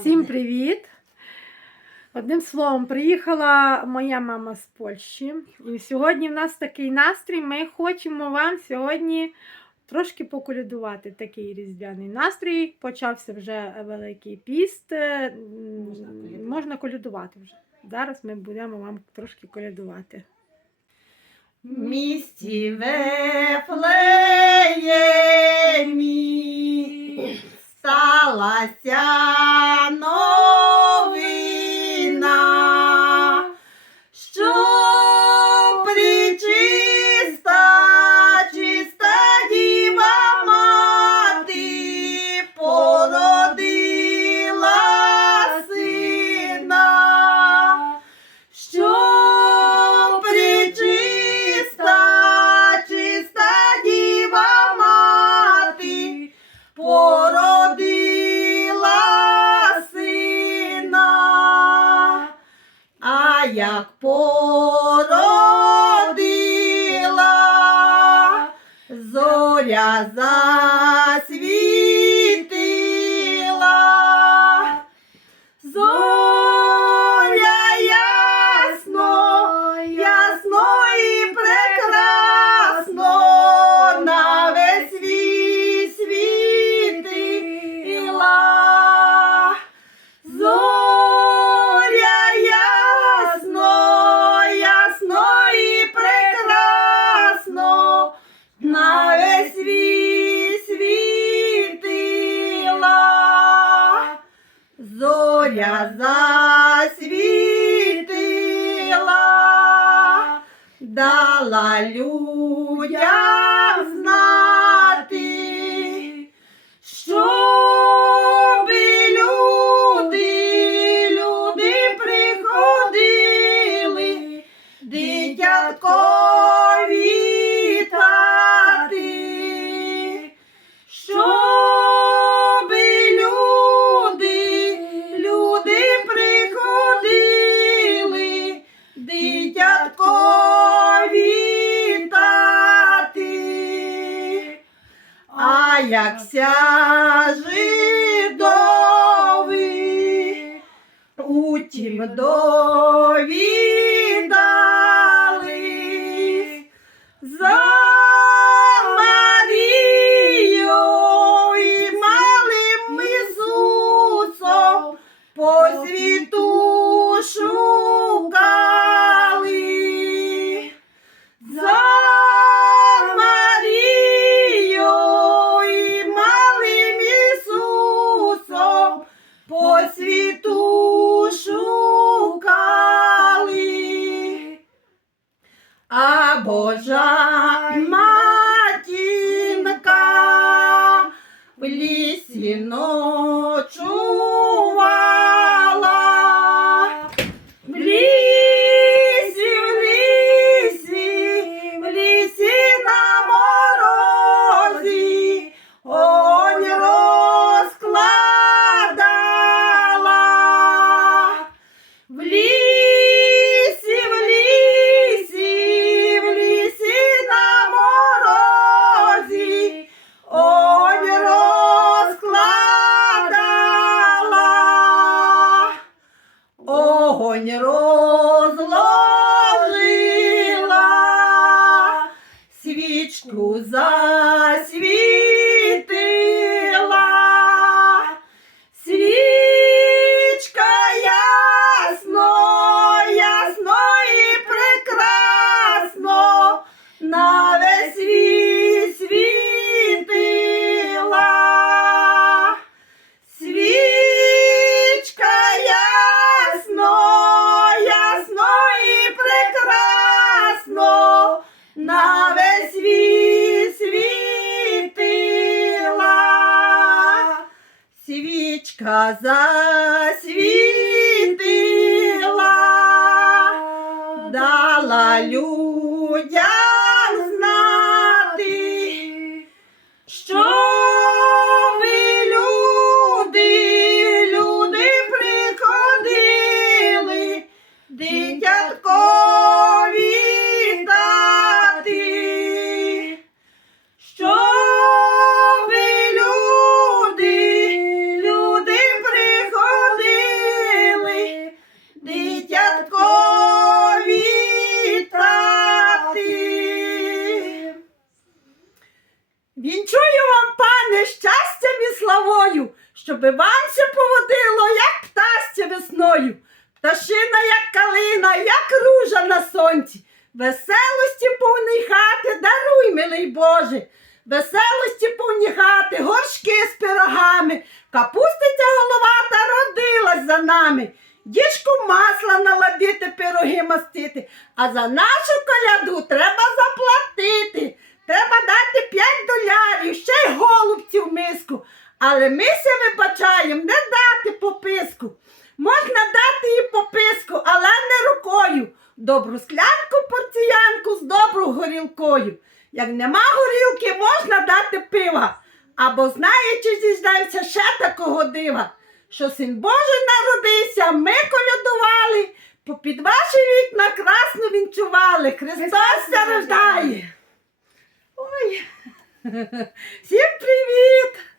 Всім привіт! Одним словом, приїхала моя мама з Польщі. І сьогодні в нас такий настрій. Ми хочемо вам сьогодні трошки поколядувати такий різдвяний настрій. Почався вже Великий піст. е, Можна колядувати. Можна колядувати вже. Зараз ми будемо вам трошки колядувати. місті Вефлеємі сталася як породила, зоря засвітила. Зоря засвітила, дала людям дитятко вітати. А як ся жидови, утім довідались, А Божа gostosa Свічка засвітила, дала людям святкові вітати. Вінчую вам, пане, щастям і славою, щоби вам все поводило, як птастя весною, пташина, як калина, як ружа на сонці. Веселості повний хати, даруй, милий Боже, веселості повні хати, горшки з пирогами, капу. Діжку масла наладити, пироги мастити, а за нашу коляду треба заплатити. Треба дати 5 долярів, ще й голубці в миску. Але ми се вибачаємо не дати пописку. Можна дати і пописку, але не рукою. Добру склянку порціянку з доброю горілкою. Як нема горілки, можна дати пива. Або знаючи, зізнався ще такого дива, що син Божий народився, ми співали, Христос рождає. Ой, всім привіт!